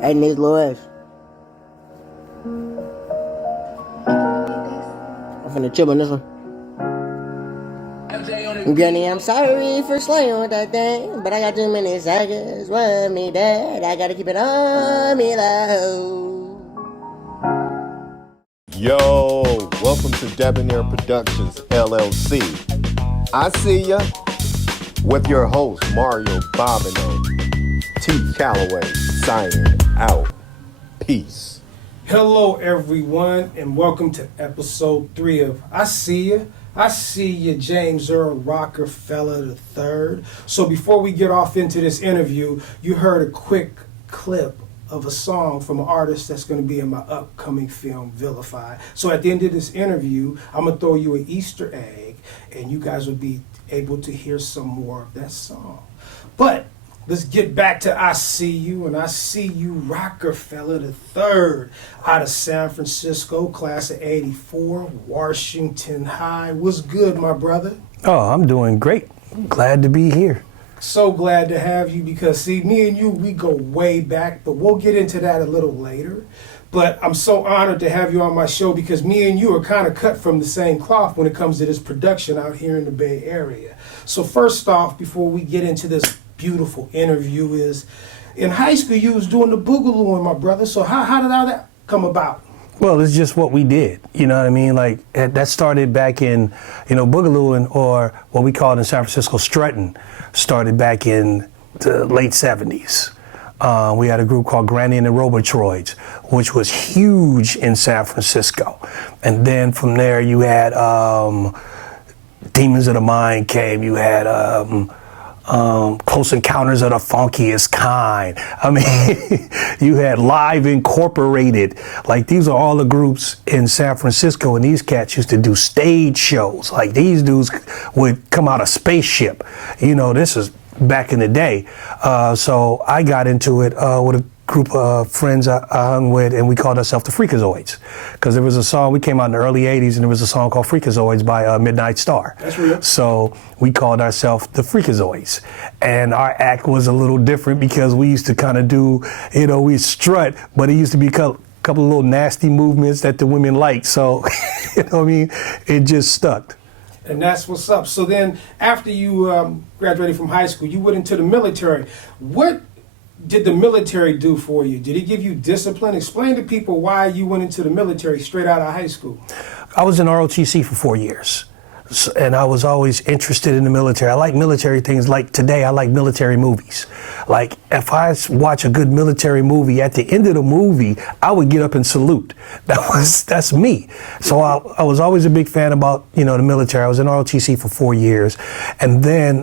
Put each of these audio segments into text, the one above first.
Hey, Nick Lewis. I'm finna chill on this one. Granny, I'm sorry for slaying with that thing, but I got too many seconds with me dead. I gotta keep it on me low. Yo, welcome to Debonair Productions, LLC. I see ya with your host, Mario Bobino. T. Calloway signing out. Peace. Hello, everyone, and welcome to episode 3 of I See Ya. I See Ya, James Earl-Rockefeller III. So before we get off into this interview, you heard a quick clip of a song from an artist that's going to be in my upcoming film, Vilified. So at the end of this interview, I'm going to throw you an Easter egg, and you guys will be able to hear some more of that song. But let's get back to I See You, and I see you, Rockerfeller III, out of San Francisco, class of 84, Washington High. What's good, my brother? Oh, I'm doing great. Glad to be here. So glad to have you because, see, me and you, we go way back, but we'll get into that a little later. But I'm so honored to have you on my show because me and you are kind of cut from the same cloth when it comes to this production out here in the Bay Area. So first off, before we get into this beautiful interview, is in high school you was doing the boogaloo, my brother. So how did all that come about? Well, it's just what we did. You know what I mean? Like that started back in, boogalooing, or what we call it in San Francisco, strutting, started back in the late 70s. We had a group called Granny and the Robotroids, which was huge in San Francisco. And then from there you had Demons of the Mind came. You had Close Encounters of the Funkiest Kind. I mean, you had Live Incorporated. Like, these are all the groups in San Francisco, and these cats used to do stage shows. Like, these dudes would come out of spaceship. This is back in the day. So I got into it with a group of friends I hung with, and we called ourselves the Freakazoids. Because there was a song, we came out in the early 80s, and there was a song called Freakazoids by Midnight Star. That's real. So we called ourselves the Freakazoids. And our act was a little different because we used to kind of do, we strut, but it used to be a couple of little nasty movements that the women liked. So, it just stuck. And that's what's up. So then after you graduated from high school, you went into the military. What did the military do for you? Did it give you discipline? Explain to people why you went into the military straight out of high school. I was in ROTC for 4 years, and I was always interested in the military. I like military things. Like today, I like military movies. Like, if I watch a good military movie, at the end of the movie, I would get up and salute. That's me. So I was always a big fan about, the military. I was in ROTC for 4 years. And then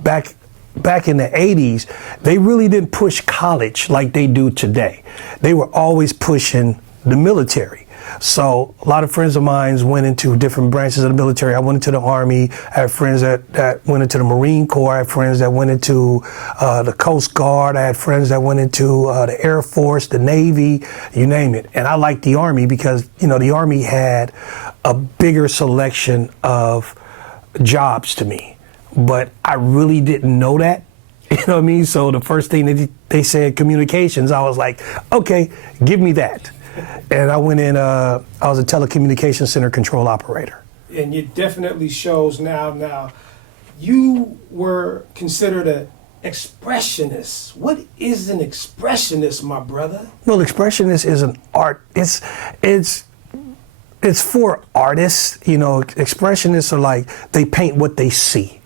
back in the 80s, they really didn't push college like they do today. They were always pushing the military. So a lot of friends of mine went into different branches of the military. I went into the Army. I had friends that went into the Marine Corps. I had friends that went into the Coast Guard. I had friends that went into the Air Force, the Navy, you name it. And I liked the Army because, the Army had a bigger selection of jobs to me. But I really didn't know that. You know what I mean? So the first thing that they said, communications, I was like, okay, give me that. And I went in, I was a telecommunications center control operator. And it definitely shows now. You were considered an expressionist. What is an expressionist, my brother? Well, expressionist is an art. It's for artists. Expressionists are like, they paint what they see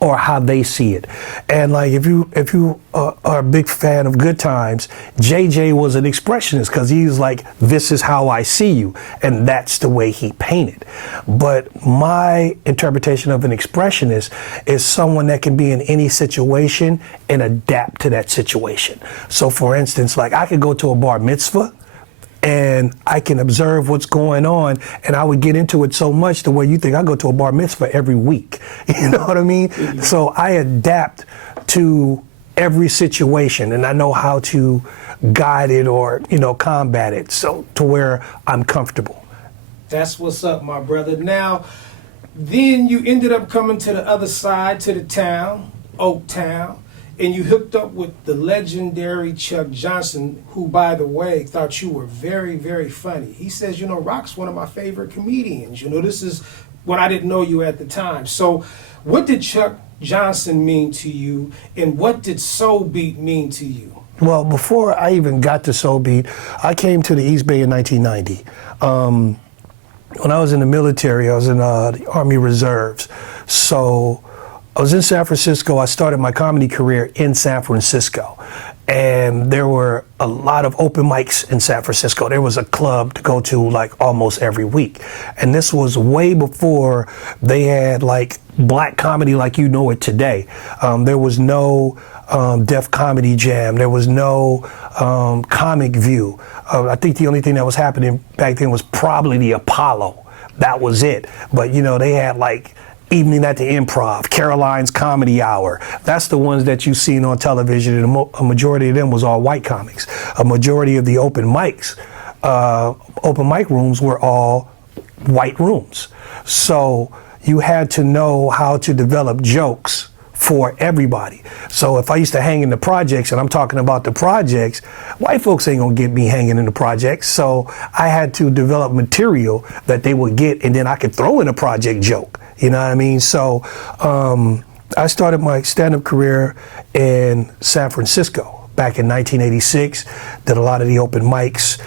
or how they see it. And like, if you are a big fan of Good Times, JJ was an expressionist because he's like, this is how I see you. And that's the way he painted. But my interpretation of an expressionist is someone that can be in any situation and adapt to that situation. So for instance, like, I could go to a bar mitzvah and I can observe what's going on, and I would get into it so much to where you think I go to a bar mitzvah every week. You know what I mean? Mm-hmm. So I adapt to every situation, and I know how to guide it or, combat it, so to where I'm comfortable. That's what's up, my brother. Now, then you ended up coming to the other side, to the town, Oaktown, and you hooked up with the legendary Chuck Johnson, who, by the way, thought you were very, very funny. He says, you know, Rock's one of my favorite comedians. You know, this is what I didn't know you at the time. So what did Chuck Johnson mean to you, and what did Soul Beat mean to you? Well, before I even got to Soul Beat, I came to the East Bay in 1990. When I was in the military, I was in the Army Reserves. So I was in San Francisco. I started my comedy career in San Francisco. And there were a lot of open mics in San Francisco. There was a club to go to like almost every week. And this was way before they had like black comedy like you know it today. There was no Def Comedy Jam. There was no Comic View. I think the only thing that was happening back then was probably the Apollo. That was it. But you know, they had like Evening at the Improv, Caroline's Comedy Hour. That's the ones that you've seen on television, and a majority of them was all white comics. A majority of the open mics, open mic rooms were all white rooms. So you had to know how to develop jokes for everybody. So if I used to hang in the projects, and I'm talking about the projects, white folks ain't gonna get me hanging in the projects. So I had to develop material that they would get, and then I could throw in a project joke. You know what I mean? So I started my stand-up career in San Francisco back in 1986. Did a lot of the open mics.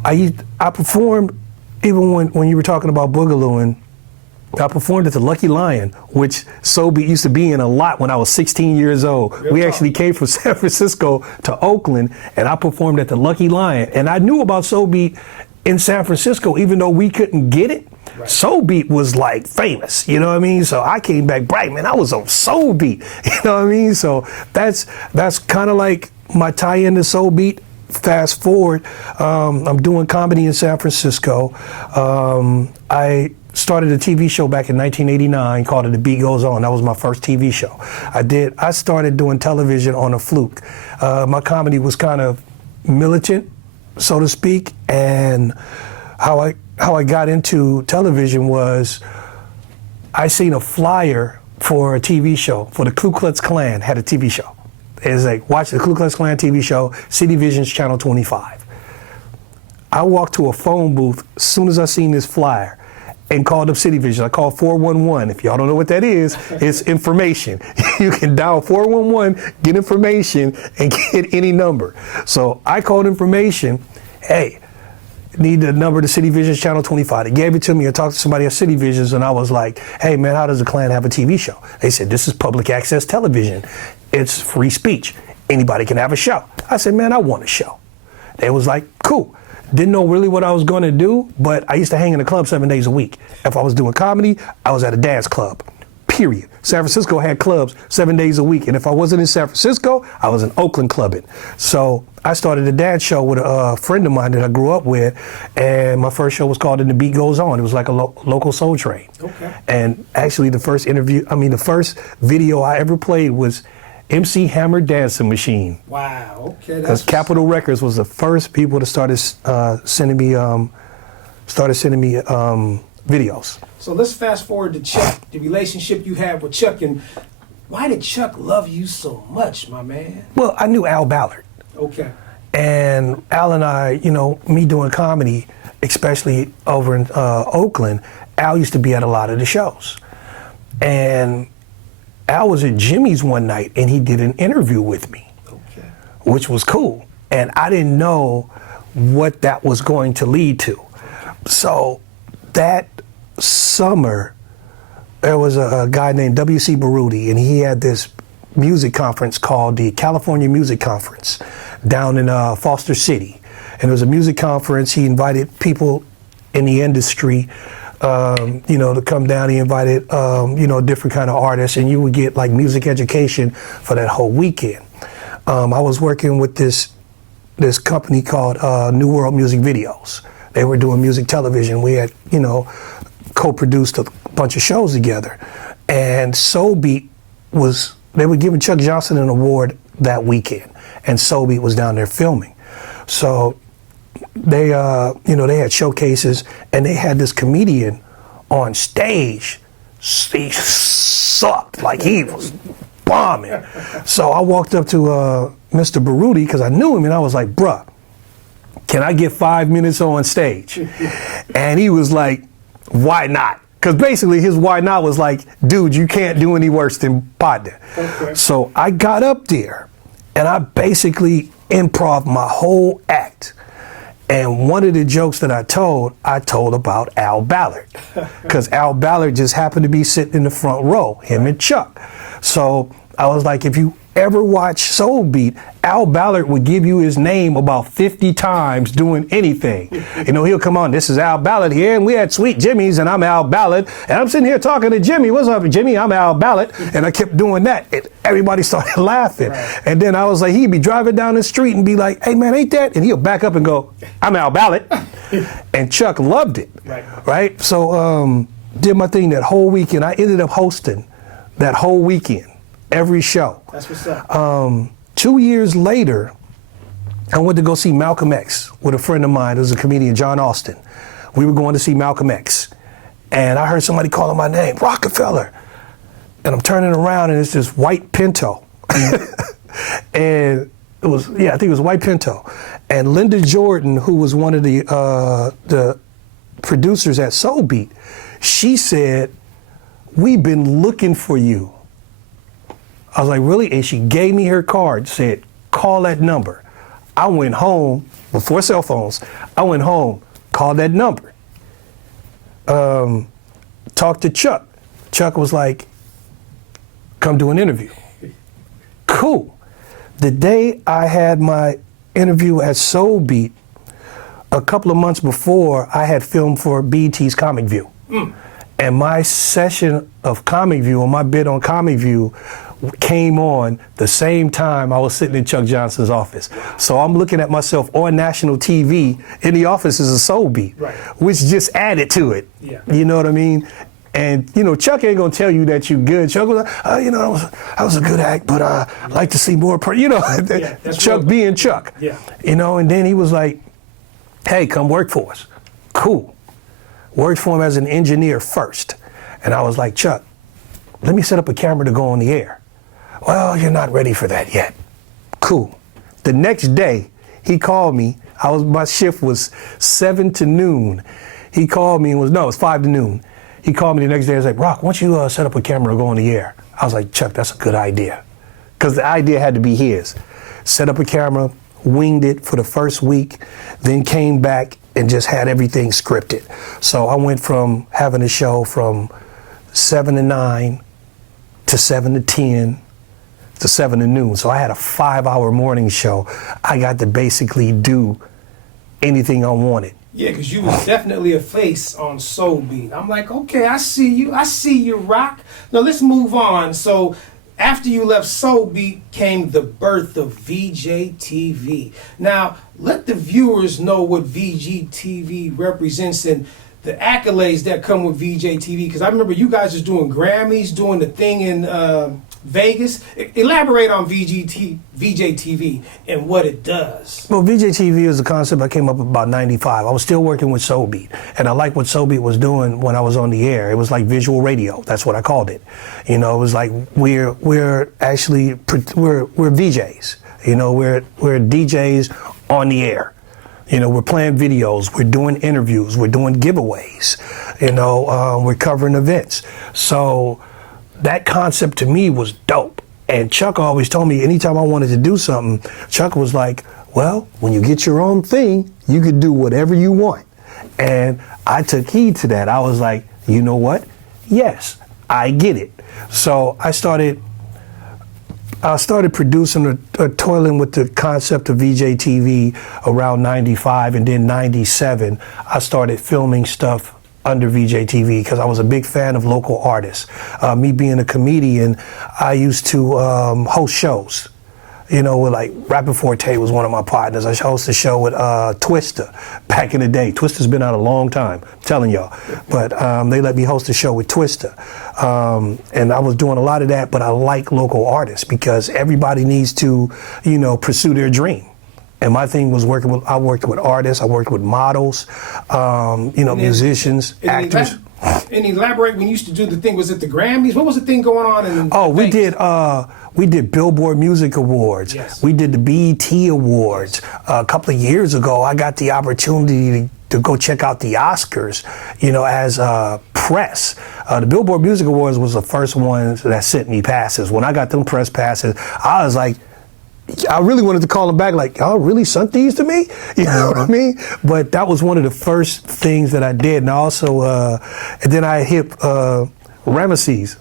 I performed even when you were talking about boogalooing. I performed at the Lucky Lion, which Soul Beat used to be in a lot when I was 16 years old. We actually came from San Francisco to Oakland, and I performed at the Lucky Lion. And I knew about Soul Beat in San Francisco, even though we couldn't get it. Right. Soul Beat was like famous, you know what I mean? So I came back bright, man, I was on Soul Beat, you know what I mean? So that's kind of like my tie-in to Soul Beat. Fast forward, I'm doing comedy in San Francisco. I started a TV show back in 1989 called The Beat Goes On. That was my first TV show. I started doing television on a fluke. My comedy was kind of militant, so to speak, and how I got into television was I seen a flyer for a TV show, for the Ku Klux Klan had a TV show. It was like, watch the Ku Klux Klan TV show, City Vision's Channel 25. I walked to a phone booth as soon as I seen this flyer and called up City Vision. I called 411. If y'all don't know what that is, it's information. You can dial 411, get information, and get any number. So I called information, hey, need the number to City Vision's Channel 25. They gave it to me. I talked to somebody at City Vision's, and I was like, hey man, how does the Klan have a TV show? They said, this is public access television. It's free speech. Anybody can have a show. I said, man, I want a show. They was like, cool. Didn't know really what I was going to do, but I used to hang in the club 7 days a week. If I was doing comedy, I was at a dance club, period. San Francisco had clubs 7 days a week, and if I wasn't in San Francisco, I was in Oakland clubbing. So I started a dance show with a friend of mine that I grew up with, and my first show was called The Beat Goes On. It was like a local soul train. Okay. And actually the first video I ever played was MC Hammer Dancing Machine. Wow, okay. Because Capitol Records was the first people that started sending me videos. So let's fast forward to Chuck, the relationship you had with Chuck, and why did Chuck love you so much, my man? Well, I knew Al Ballard. Okay. And Al and I, you know, me doing comedy, especially over in Oakland, Al used to be at a lot of the shows. And Al was at Jimmy's one night and he did an interview with me, okay, which was cool. And I didn't know what that was going to lead to. So that summer, there was a guy named W.C. Baruti, and he had this music conference called the California Music Conference down in Foster City. And it was a music conference. He invited people in the industry to come down. He invited, different kind of artists, and you would get like music education for that whole weekend. I was working with this company called New World Music Videos. They were doing music television. We had, co-produced a bunch of shows together. And Soul Beat they were giving Chuck Johnson an award that weekend, and Soul Beat was down there filming. So they had showcases, and they had this comedian on stage. He sucked, like he was bombing. So I walked up to Mr. Baruti, because I knew him, and I was like, bruh, can I get 5 minutes on stage? And he was like, why not? Because basically his why not was like, dude, you can't do any worse than partner. Okay. So I got up there and I basically improv my whole act. And one of the jokes that I told about Al Ballard. Because Al Ballard just happened to be sitting in the front row, him and Chuck. So I was like, if you ever watch Soul Beat, Al Ballard would give you his name about 50 times doing anything. You know, he'll come on, this is Al Ballard here, and we had Sweet Jimmy's, and I'm Al Ballard, and I'm sitting here talking to Jimmy. What's up, Jimmy? I'm Al Ballard. And I kept doing that, and everybody started laughing. Right. And then I was like, he'd be driving down the street and be like, hey man, ain't that? And he'll back up and go, I'm Al Ballard. And Chuck loved it, right? So did my thing that whole weekend. I ended up hosting that whole weekend, every show. That's what's up. 2 years later, I went to go see Malcolm X with a friend of mine who's a comedian, John Austin. We were going to see Malcolm X. And I heard somebody calling my name, Rockerfeller. And I'm turning around and it's this white Pinto. And it was, I think it was white Pinto. And Linda Jordan, who was one of the producers at Soul Beat, she said, we've been looking for you. I was like, really? And she gave me her card, said, call that number. I went home, before cell phones, I went home, called that number. Talked to Chuck. Chuck was like, come do an interview. Cool. The day I had my interview at Soul Beat, a couple of months before, I had filmed for BET's Comic View. And my session of Comic View, or my bit on Comic View, came on the same time I was sitting in Chuck Johnson's office. So I'm looking at myself on national TV in the office as a Soul Beat, which just added to it. You know what I mean? And, you know, Chuck ain't gonna tell you that you good. Chuck was like, you know, that was a good act, but I'd like to see more, you know, Chuck being Chuck. You know, and then he was like, hey, come work for us. Cool. Worked for him as an engineer first. And I was like, Chuck, let me set up a camera to go on the air. Well, you're not ready for that yet. Cool. The next day, he called me. My shift was 7 to noon. He called me and it was 5 to noon. He called me the next day and was like, Rock, why don't you set up a camera to go on the air? I was like, Chuck, that's a good idea. Because the idea had to be his. Set up a camera, winged it for the first week, then came back and just had everything scripted. So I went from having a show from 7 to 9 to 7 to 10 to 7 to noon. So I had a 5-hour morning show. I got to basically do anything I wanted. Yeah, because you was definitely a face on Soul Beat. I'm like, okay, I see you, Rock. Now let's move on. So after you left Soul Beat came the birth of VJ TV. Now, let the viewers know what VJ TV represents and the accolades that come with VJ TV, because I remember you guys was doing Grammys, doing the thing in Vegas. Elaborate on VJ TV and what it does. Well, VJ TV is a concept I came up with about 95. I was still working with Soul Beat, and I liked what Soul Beat was doing when I was on the air. It was like visual radio. That's what I called it. You know, it was like we're VJs. You know, we're DJs on the air. You know, we're playing videos, we're doing interviews, we're doing giveaways, you know, we're covering events. So that concept to me was dope. And Chuck always told me anytime I wanted to do something, Chuck was like, well, when you get your own thing, you could do whatever you want. And I took heed to that. I was like, you know what? Yes, I get it. So I started producing or toiling with the concept of VJ TV around 95, and then 97, I started filming stuff under VJ TV because I was a big fan of local artists. Me being a comedian, I used to host shows. You know, with like Rapid Forte was one of my partners. I hosted a show with Twista back in the day. Twista's been out a long time, I'm telling y'all. But they let me host a show with Twista. And I was doing a lot of that, but I like local artists because everybody needs to, you know, pursue their dream. And my thing was I worked with artists, I worked with models, you know, musicians, actors. And elaborate, when you used to do the thing, was it the Grammys? What was the thing going on in we did Billboard Music Awards. Yes. We did the BET Awards. A couple of years ago, I got the opportunity to go check out the Oscars, as press. The Billboard Music Awards was the first one that sent me passes. When I got them press passes, I was like, I really wanted to call them back, like, y'all really sent these to me? You know what I mean? But that was one of the first things that I did. And I also, and then I hit Ramesses,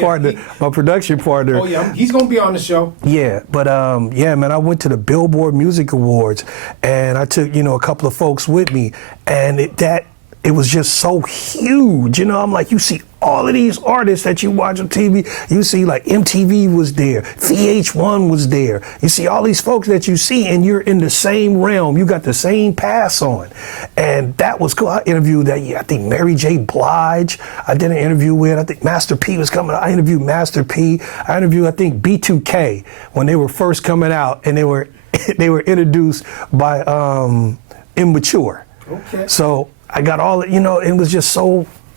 partner, my production partner. Oh yeah, he's gonna be on the show. Yeah, but man, I went to the Billboard Music Awards, and I took a couple of folks with me, and it was just so huge. I'm like, you see all of these artists that you watch on TV. You see, like, MTV was there, VH1 was there. You see all these folks that you see, and you're in the same realm. You got the same pass on, and that was cool. I interviewed I think Mary J. Blige. I did an interview with. I think Master P was coming. I interviewed Master P. I interviewed, I think, B2K when they were first coming out, and they were introduced by Immature. Okay. So I got all, it was just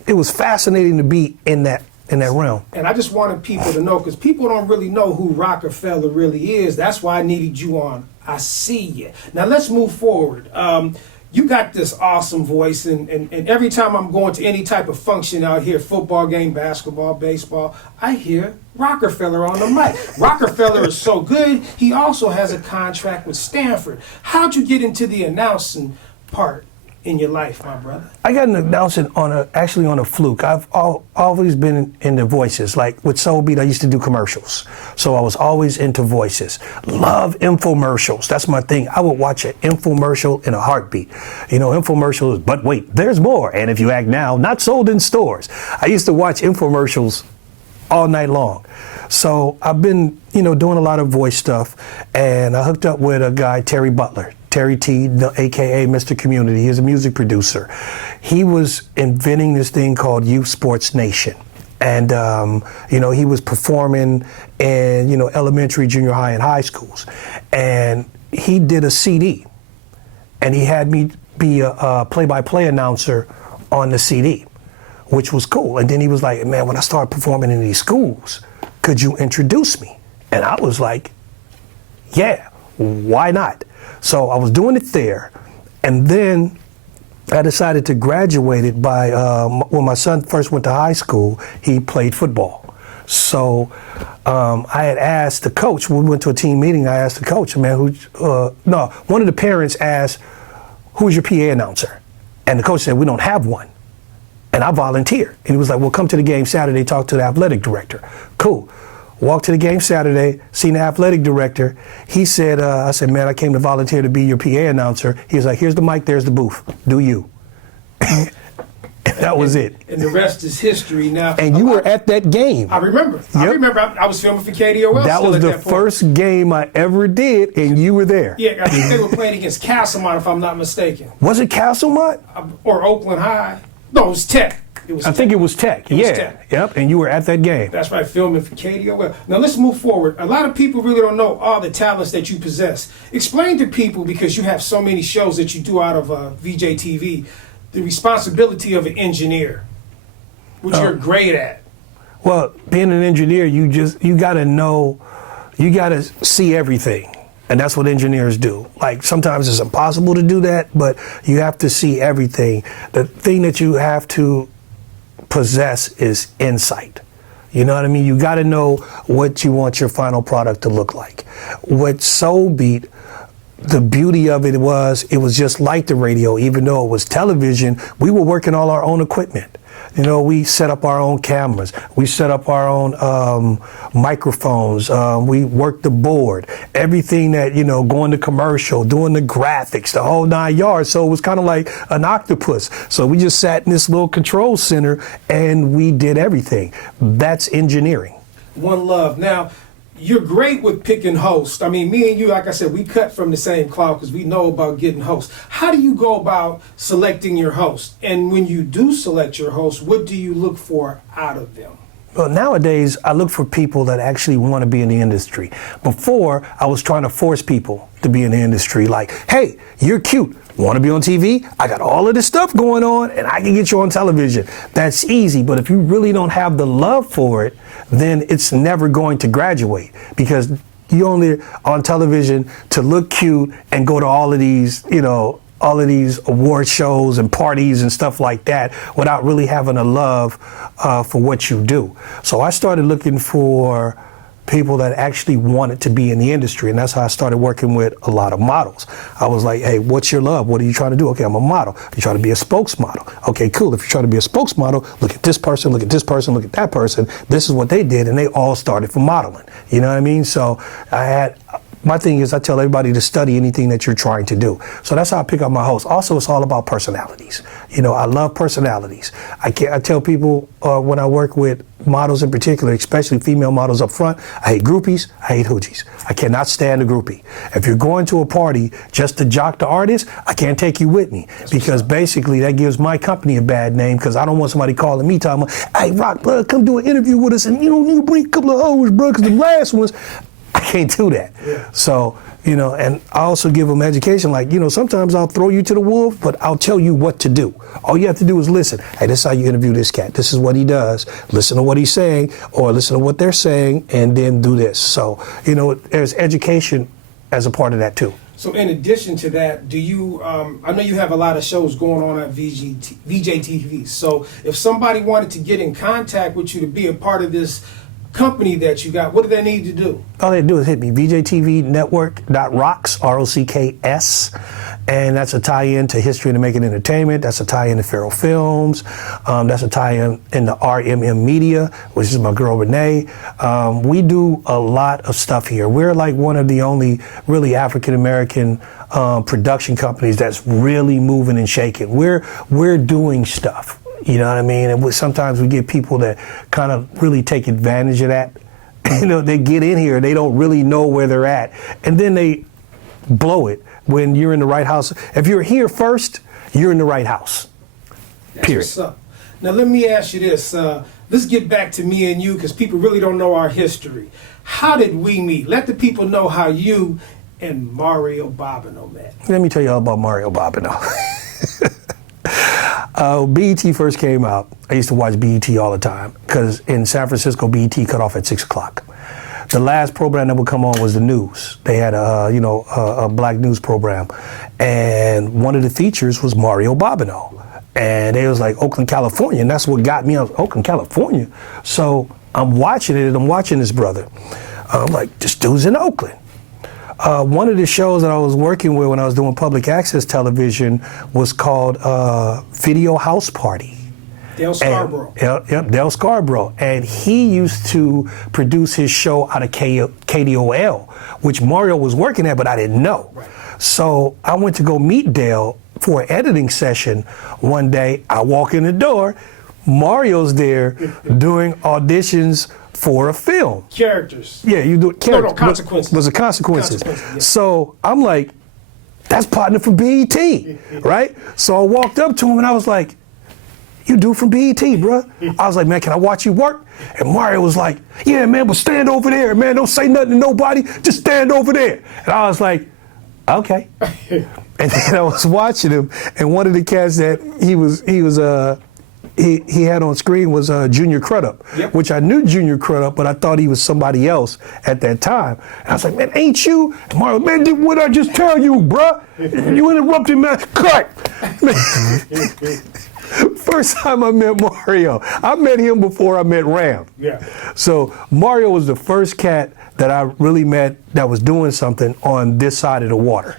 it was fascinating to be in that realm. And I just wanted people to know, because people don't really know who Rockerfeller really is. That's why I needed you on I See Ya. Now let's move forward. You got this awesome voice, and every time I'm going to any type of function out here, football game, basketball, baseball, I hear Rockerfeller on the mic. Rockerfeller is so good, he also has a contract with Stanford. How'd you get into the announcing part in your life, my brother? I got an announcing actually on a fluke. I've always been into voices. Like with Soul Beat, I used to do commercials. So I was always into voices. Love infomercials. That's my thing. I would watch an infomercial in a heartbeat. Infomercials, but wait, there's more. And if you act now, not sold in stores. I used to watch infomercials all night long. So I've been, doing a lot of voice stuff, and I hooked up with a guy, Terry Butler. Terry T, aka Mr. Community. He's a music producer. He was inventing this thing called Youth Sports Nation. And, he was performing in, elementary, junior high, and high schools. And he did a CD. And he had me be a play-by-play announcer on the CD, which was cool. And then he was like, man, when I start performing in these schools, could you introduce me? And I was like, yeah, why not? So I was doing it there, and then I decided to graduate it by, when my son first went to high school, he played football. So I had asked the coach, when we went to a team meeting, I asked the coach, man, one of the parents asked, who's your PA announcer? And the coach said, we don't have one. And I volunteered. And he was like, well, come to the game Saturday, talk to the athletic director. Cool. Walked to the game Saturday, seen the athletic director. He said, I said, man, I came to volunteer to be your PA announcer. He was like, here's the mic, there's the booth. Do you? That was it. And the rest is history now. And you were at that game. I remember. Yep. I remember. I was filming for KDOL. That was the first game I ever did, and you were there. Yeah, I think they were playing against Castlemont, if I'm not mistaken. Was it Castlemont? Or Oakland High. No, it was Tech. I think it was Tech. It was Tech. Yep, and you were at that game. That's right, filming for KDOL. Now let's move forward. A lot of people really don't know all the talents that you possess. Explain to people, because you have so many shows that you do out of VJ TV, the responsibility of an engineer, which you're great at. Well, being an engineer, you got to know, you got to see everything. And that's what engineers do. Like, sometimes it's impossible to do that, but you have to see everything. The thing that you have to possess is insight. You know what I mean? You got to know what you want your final product to look like. With Soul Beat, the beauty of it was just like the radio. Even though it was television, we were working all our own equipment. We set up our own cameras. We set up our own microphones. We worked the board. Everything that, going to commercial, doing the graphics, the whole 9 yards. So it was kind of like an octopus. So we just sat in this little control center and we did everything. That's engineering. One love. Now, you're great with picking hosts. I mean, me and you, like I said, we cut from the same cloth because we know about getting hosts. How do you go about selecting your host? And when you do select your host, what do you look for out of them? Well, nowadays, I look for people that actually want to be in the industry. Before, I was trying to force people to be in the industry. Like, hey, you're cute. Want to be on TV? I got all of this stuff going on, and I can get you on television. That's easy, but if you really don't have the love for it, then it's never going to graduate, because you only on television to look cute and go to all of these, all of these award shows and parties and stuff like that without really having a love for what you do. So I started looking for people that actually wanted to be in the industry, and that's how I started working with a lot of models. I was like, hey, what's your love? What are you trying to do? Okay, I'm a model. You're trying to be a spokesmodel. Okay, cool. If you're trying to be a spokesmodel, look at this person, look at this person, look at that person. This is what they did, and they all started from modeling. You know what I mean? So my thing is, I tell everybody to study anything that you're trying to do. So that's how I pick up my hosts. Also, it's all about personalities. I love personalities. I tell people when I work with models in particular, especially female models up front, I hate groupies, I hate hoochies. I cannot stand a groupie. If you're going to a party just to jock the artist, I can't take you with me, because basically that gives my company a bad name, because I don't want somebody calling me talking about, hey, Rock, bro, come do an interview with us, and you bring a couple of hoes, bro, because the last ones, I can't do that. Yeah. So, and I also give them education. Like, sometimes I'll throw you to the wolf, but I'll tell you what to do. All you have to do is listen. Hey, this is how you interview this cat. This is what he does. Listen to what he's saying, or listen to what they're saying, and then do this. So, there's education as a part of that too. So in addition to that, do you, I know you have a lot of shows going on at VJTV. So if somebody wanted to get in contact with you to be a part of this company that you got, what do they need to do? All they do is hit me, vjtvnetwork.rocks, ROCKS, and that's a tie-in to History of the Making Entertainment. That's a tie-in to Feral Films. That's a tie-in the RMM Media, which is my girl Renee. We do a lot of stuff here. We're like one of the only really African-American production companies that's really moving and shaking. We're doing stuff. You know what I mean? And sometimes we get people that kind of really take advantage of that. They get in here, they don't really know where they're at, and then they blow it when you're in the right house. If you're here first, you're in the right house. That's period. What's up. Now let me ask you this. Let's get back to me and you, because people really don't know our history. How did we meet? Let the people know how you and Mario Bobino met. Let me tell you all about Mario Bobino. BET first came out. I used to watch BET all the time, because in San Francisco, BET cut off at 6 o'clock. The last program that would come on was the news. They had a black news program, and one of the features was Mario Bobino. And it was like Oakland, California, and that's what got me. I was Oakland, California. So I'm watching it, and I'm watching this brother. I'm like, this dude's in Oakland. One of the shows that I was working with when I was doing public access television was called Video House Party. Dale Scarborough. Yep, Dale Scarborough. And he used to produce his show out of KDOL, which Mario was working at, but I didn't know. Right. So I went to go meet Dale for an editing session one day. I walk in the door, Mario's there doing auditions for a film. Characters. Yeah, you do characters. No, consequences. Was it consequences? Yeah. So I'm like, that's partner from BET, right? So I walked up to him and I was like, you do from BET, bruh? I was like, man, can I watch you work? And Mario was like, yeah, man, but stand over there, man. Don't say nothing to nobody. Just stand over there. And I was like, okay. And then I was watching him, and one of the cats that he had on screen was Junior Crudup, yep. Which I knew Junior Crudup, but I thought he was somebody else at that time. And I was like, man, ain't you? And Mario, man, what I just tell you, bruh? You interrupted, man. Cut! First time I met Mario, I met him before I met Ram. Yeah. So Mario was the first cat that I really met that was doing something on this side of the water.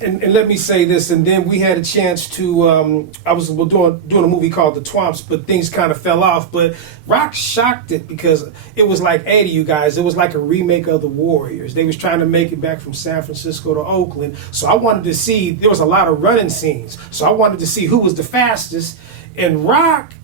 And let me say this, and then we had a chance to, I was doing a movie called The Twomps, but things kind of fell off. But Rock shocked it, because it was like, hey, to you guys, it was like a remake of The Warriors. They was trying to make it back from San Francisco to Oakland. So I wanted to see, there was a lot of running scenes. So I wanted to see who was the fastest. And Rock,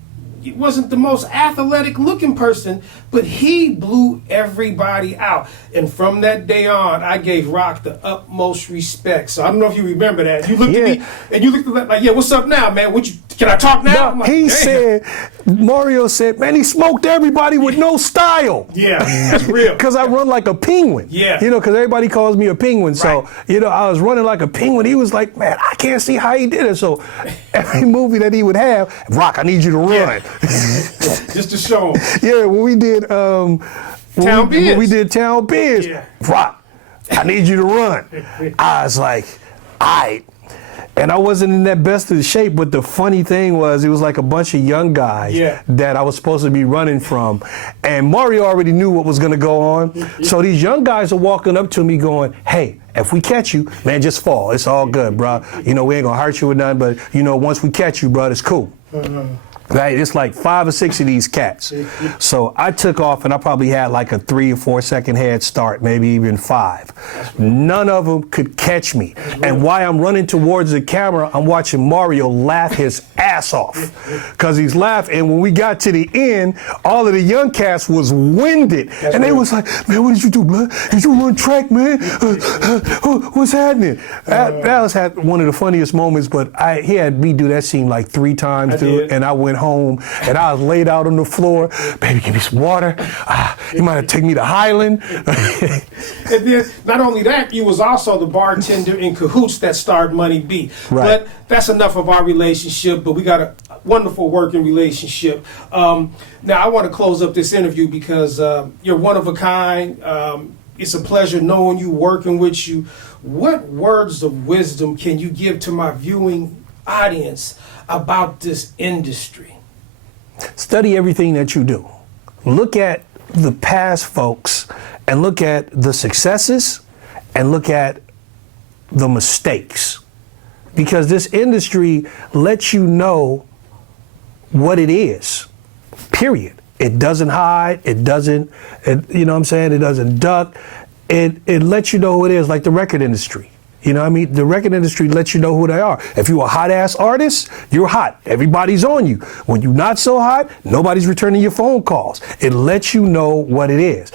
he wasn't the most athletic looking person, but he blew everybody out. And from that day on, I gave Rock the utmost respect. So I don't know if you remember that. You looked at me and you looked at me like, yeah, what's up now, man? Can I talk now? I'm like, He damn. said, Mario said, man, he smoked everybody with no style. Yeah, that's real. Because I run like a penguin. Yeah. You know, because everybody calls me a penguin. Right. So, you know, I was running like a penguin. He was like, man, I can't see how he did it. So every movie that he would have, Rock, I need you to run. Yeah. Just to show him. Yeah, when we did Town when Biz. we did Town Biz, Yeah. Rock, I need you to run. I was like, all right. And I wasn't in that best of shape, but the funny thing was it was like a bunch of young guys that I was supposed to be running from. And Mario already knew what was gonna go on. So these young guys are walking up to me going, hey, if we catch you, man, just fall. It's all good, bro. You know, we ain't gonna hurt you or nothing, but you know, once we catch you, bro, it's cool. Right? It's like 5 or 6 of these cats. So I took off and I probably had like a 3 or 4 second head start, maybe even 5. None of them could catch me. And while I'm running towards the camera, I'm watching Mario laugh his ass off. Because he's laughing. And when we got to the end, all of the young cats was winded. And they was like, man, what did you do, man? Did you run track, man? What's happening? That was one of the funniest moments, but he had me do that scene like 3 times, dude. And I went home and I was laid out on the floor. Baby, give me some water. You might have taken me to Highland. And then, not only that, you was also the bartender in cahoots that started Money B. Right. But that's enough of our relationship, but we got a wonderful working relationship. Now, I want to close up this interview because you're one of a kind. It's a pleasure knowing you, working with you. What words of wisdom can you give to my viewing audience about this industry? Study everything that you do. Look at the past folks and look at the successes and look at the mistakes. Because this industry lets you know what it is, period. It doesn't hide, you know what I'm saying? It doesn't duck. It lets you know who it is, like the record industry. You know what I mean? The record industry lets you know who they are. If you're a hot-ass artist, you're hot. Everybody's on you. When you're not so hot, nobody's returning your phone calls. It lets you know what it is.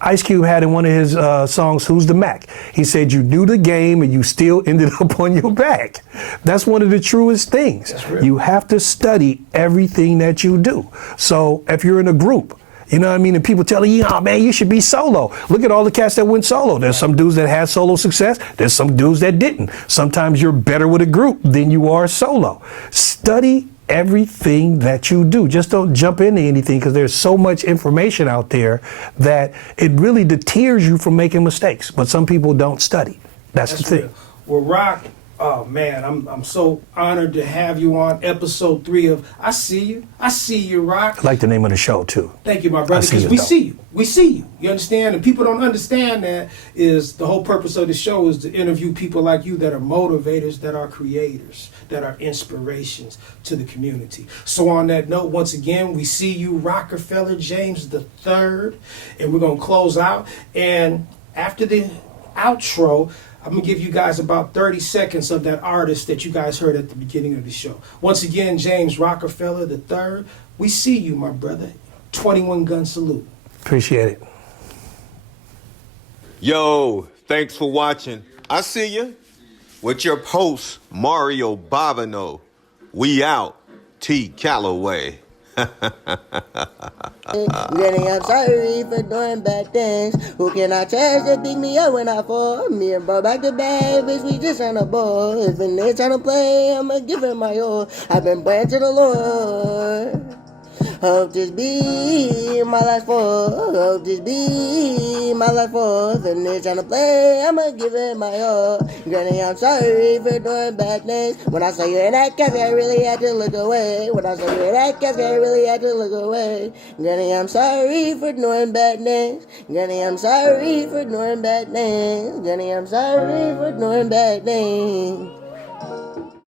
Ice Cube had in one of his songs, Who's the Mac? He said, you knew the game and you still ended up on your back. That's one of the truest things. You have to study everything that you do. So if you're in a group, you know what I mean? And people telling you, oh man, you should be solo. Look at all the cats that went solo. There's some dudes that had solo success. There's some dudes that didn't. Sometimes you're better with a group than you are solo. Study everything that you do. Just don't jump into anything because there's so much information out there that it really deters you from making mistakes. But some people don't study. That's the thing. Real. Well, Rock, oh man, I'm so honored to have you on episode 3 of I See You. I See You, Rock. I like the name of the show too. Thank you, my brother, because we see you. We see you. You understand? And people don't understand that is the whole purpose of the show is to interview people like you that are motivators, that are creators, that are inspirations to the community. So on that note, once again, we see you, Rockerfeller James III, and we're going to close out. And after the outro, I'm going to give you guys about 30 seconds of that artist that you guys heard at the beginning of the show. Once again, James Rockerfeller III, we see you, my brother. 21 gun salute. Appreciate it. Yo, thanks for watching. I see you with your host, Mario Bobino. We out. T. Calloway. Granny, I'm sorry for doing bad things. Who can I trust to pick me up when I fall? Me and bro back to back, bitch, we just tryna ball. If they tryna play, I'ma give it my all. I've been praying to the Lord. Hope this be my last fall. Hope this be my last fall. If they tryna play, I'ma give it my all. Granny, I'm sorry for doing bad things. When I saw you in that cafe, I really had to look away. When I saw you in that cafe, I really had to look away. Granny, I'm sorry for doing bad things. Granny, I'm sorry for doing bad things. Granny, I'm sorry for doing bad things.